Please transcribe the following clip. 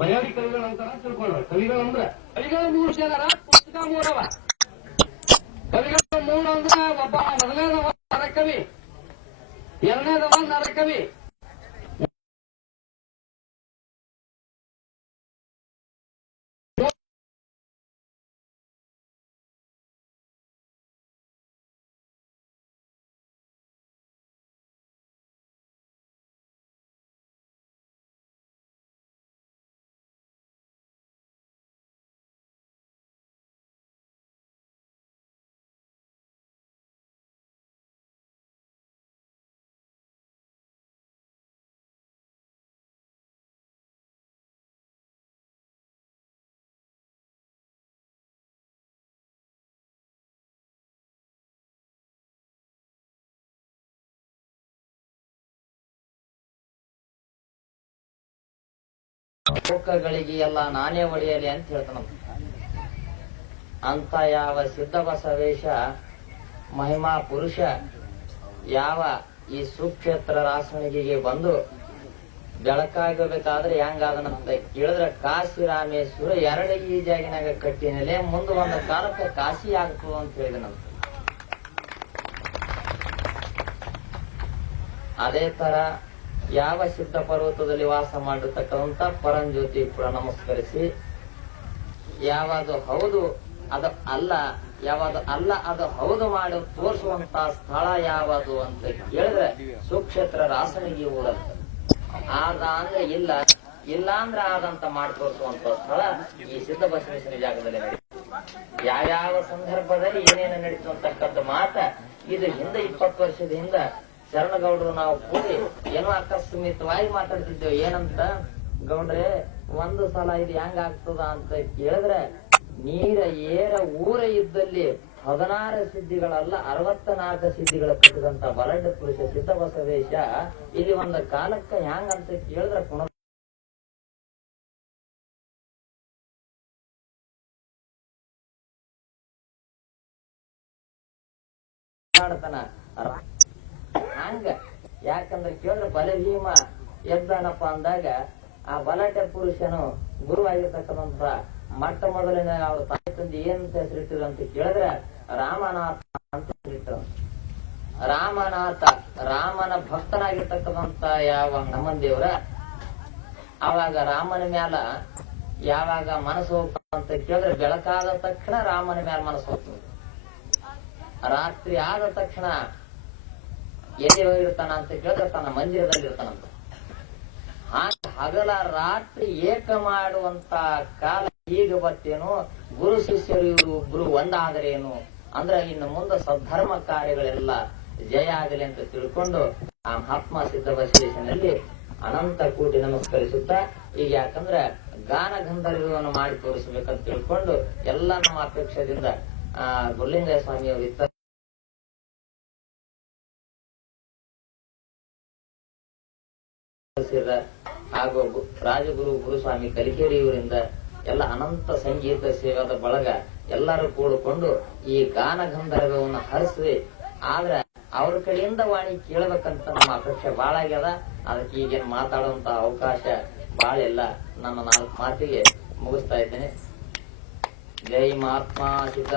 ಬಯಾರಿ ಕವಿಗಳು ಅಂತಾರ ತಿಳ್ಕೊಂಡ್ರ. ಕವಿಗಳಂದ್ರ ಕವಿಗಳು 3 ಜನರ, ಪುಸ್ತಕ 3 ಅವ. ಕವಿಗಳು 3 ಅಂದ್ರ ಒಬ್ಬ ಮೊದಲನೇದವ ನರಕವಿ, ಎರಡನೇದವ ನರಕವಿ, ಲೋಕಗಳಿಗೆ ಎಲ್ಲ ನಾನೇ ಒಡೆಯಲಿ ಅಂತ ಹೇಳ್ತಾನ. ಅಂತ ಯಾವ ಸಿದ್ಧ ಬಸವೇಶ ಮಹಿಮಾ ಪುರುಷ ಯಾವ ಈ ಸುಕ್ಷೇತ್ರ ರಾಸಣಿಗೆಗೆ ಬಂದು ಬೆಳಕಾಗಬೇಕಾದ್ರೆ ಹೆಂಗಾದನಂತ ಕೇಳಿದ್ರೆ ಕಾಶಿ ರಾಮೇಶ್ವರ 2 ಈಜಾಗಿನಾಗ ಕಟ್ಟಿನಲೆ ಮುಂದೆ ಒಂದು ಕಾಲಕ್ಕೆ ಕಾಶಿ ಆಗ್ತದ ಅಂತ ಹೇಳಿದನಂತ. ಅದೇ ತರ ಯಾವ ಸಿದ್ಧ ಪರ್ವತದಲ್ಲಿ ವಾಸ ಮಾಡಿರ್ತಕ್ಕಂಥ ಪರಂಜ್ಯೋತಿ ಕೂಡ ನಮಸ್ಕರಿಸಿ ಯಾವುದು ಹೌದು ಅದು ಅಲ್ಲ, ಯಾವುದು ಅಲ್ಲ ಅದು ಹೌದು ಮಾಡಿ ತೋರಿಸುವಂತ ಸ್ಥಳ ಯಾವುದು ಅಂತ ಕೇಳಿದ್ರೆ ಸುಕ್ಷೇತ್ರ ರಾಸಣಿಗೆ ಊರಂತ. ಆದ ಅಂದ್ರೆ ಇಲ್ಲ, ಇಲ್ಲ ಅಂದ್ರೆ ಆದಂತ ಮಾಡಿ ತೋರಿಸುವಂತ ಸ್ಥಳ ಈ ಸಿದ್ಧ ಬಸವೇಶ್ವರ ಜಾಗದಲ್ಲಿ ನಡೀತು. ಯಾವ್ಯಾವ ಸಂದರ್ಭದಲ್ಲಿ ಏನೇನು ನಡೀತು ಅಂತಕ್ಕಂಥ ಮಾತ ಇದು ಹಿಂದೆ 20 ವರ್ಷದ ಹಿಂದ ಶರಣಗೌಡರು ನಾವು ಕೂಡಿ ಏನೋ ಅಕಸ್ಮಿತವಾಗಿ ಮಾತಾಡ್ತಿದ್ದೇವೆ. ಏನಂತ ಗೌಡ್ರೆ, ಒಂದು ಸಲ ಇದು ಹೆಂಗ ಆಗ್ತದ ಅಂತ ಕೇಳಿದ್ರೆ ನೀರ ಏರ ಊರ ಇದ್ದಲ್ಲಿ 16 ಸಿದ್ಧಿಗಳಲ್ಲ 64 ಸಿದ್ಧಿಗಳ ಕಟ್ಟಿದಂತ ಬಲಡ್ಡ ಪುರುಷ ಸಿದ್ಧ ಬಸವೇಶ ಇಲ್ಲಿ ಒಂದು ಕಾಲಕ್ಕೆ ಹೆಂಗಂತ ಕೇಳಿದ್ರೆ ಪುನರ್ತಾನ ಹಂಗ. ಯಾಕಂದ್ರೆ ಕೇಳಿದ್ರೆ ಬಲಭೀಮ ಎದ್ದಾನಪ್ಪ ಅಂದಾಗ ಆ ಬಲಾಢ್ಯ ಪುರುಷನು ಗುರುವಾಗಿರ್ತಕ್ಕಂಥ ಮೊಟ್ಟ ಮೊದಲಿನ ಅವ್ರ ತಾಯಿ ತಂದೆ ಏನಂತ ಹೆಸರಿಟ್ಟಿದ್ರು ಅಂತ ಕೇಳಿದ್ರೆ ರಾಮನಾಥ ಅಂತ ಹೆಸರಿಟ್ಟರು. ರಾಮನಾಥ ರಾಮನ ಭಕ್ತನಾಗಿರ್ತಕ್ಕಂಥ ಯಾವ ಹನುಮನ್ ದೇವ್ರ ಅವಾಗ ರಾಮನ ಮ್ಯಾಲ ಯಾವಾಗ ಮನಸ್ಸು ಹೋಗ್ತಂತ ಕೇಳಿದ್ರೆ ಬೆಳಕಾದ ತಕ್ಷಣ ರಾಮನ ಮ್ಯಾಲ ಮನಸ್ಸು ಹೋಗ್ತದೆ. ರಾತ್ರಿ ಆದ ತಕ್ಷಣ ಎಲ್ಲಿ ಹೋಗಿರ್ತಾನ ಅಂತ ಕೇಳಿದ್ರೆ ತನ್ನ ಮಂದಿರದಲ್ಲಿ ಇರ್ತಾನಂತ. ಹಗಲ ರಾತ್ರಿ ಏಕ ಮಾಡುವಂತ ಕಾಲ ಈಗ ಬರ್ತೇನು, ಗುರು ಶಿಷ್ಯರು ಇವರು ಒಬ್ರು ಒಂದಾದರೇನು ಅಂದ್ರೆ ಇನ್ನು ಮುಂದೆ ಸದ್ಧರ್ಮ ಕಾರ್ಯಗಳೆಲ್ಲ ಜಯ ಆಗಲಿ ಅಂತ ತಿಳ್ಕೊಂಡು ಆ ಮಹಾತ್ಮ ಸಿದ್ಧ ಬಸವೇಶ್ವರನಲ್ಲಿ ಅನಂತ ಕೋಟಿ ನಮಸ್ಕರಿಸುತ್ತಾ, ಈಗ ಯಾಕಂದ್ರೆ ಗಾನ ಗಂಧರ್ವವನ್ನು ಮಾಡಿ ತೋರಿಸಬೇಕಂತ ತಿಳ್ಕೊಂಡು ಎಲ್ಲ ನಮ್ಮ ಅಪೇಕ್ಷದಿಂದ ಗುರುಲಿಂಗ ಸ್ವಾಮಿಯವರು ಇತ್ತ ಹಾಗೂ ರಾಜಗುರು ಗುರುಸ್ವಾಮಿ ಕಲಿಕೇರಿಯವರಿಂದ ಎಲ್ಲ ಅನಂತ ಸಂಗೀತ ಸೇವಾದ ಬಳಗ ಎಲ್ಲರೂ ಕೂಡಿಕೊಂಡು ಈ ಗಾನ ಗಂಧರ್ವವನ್ನು ಹರಿಸಿ ಆದ್ರೆ ಅವ್ರ ಕಡೆಯಿಂದ ವಾಣಿ ಕೇಳಬೇಕಂತ ನಮ್ಮ ಅಪೇಕ್ಷೆ ಬಾಳ ಆಗ್ಯದ. ಅದಕ್ಕೆ ಈಗೇನು ಮಾತಾಡುವಂತ ಅವಕಾಶ ಬಾಳ ಇಲ್ಲ. ನನ್ನ 4 ಮಾತಿಗೆ ಮುಗಿಸ್ತಾ ಇದ್ದೇನೆ. ಜೈ ಮಹಾತ್ಮ ಸಿದ್ಧ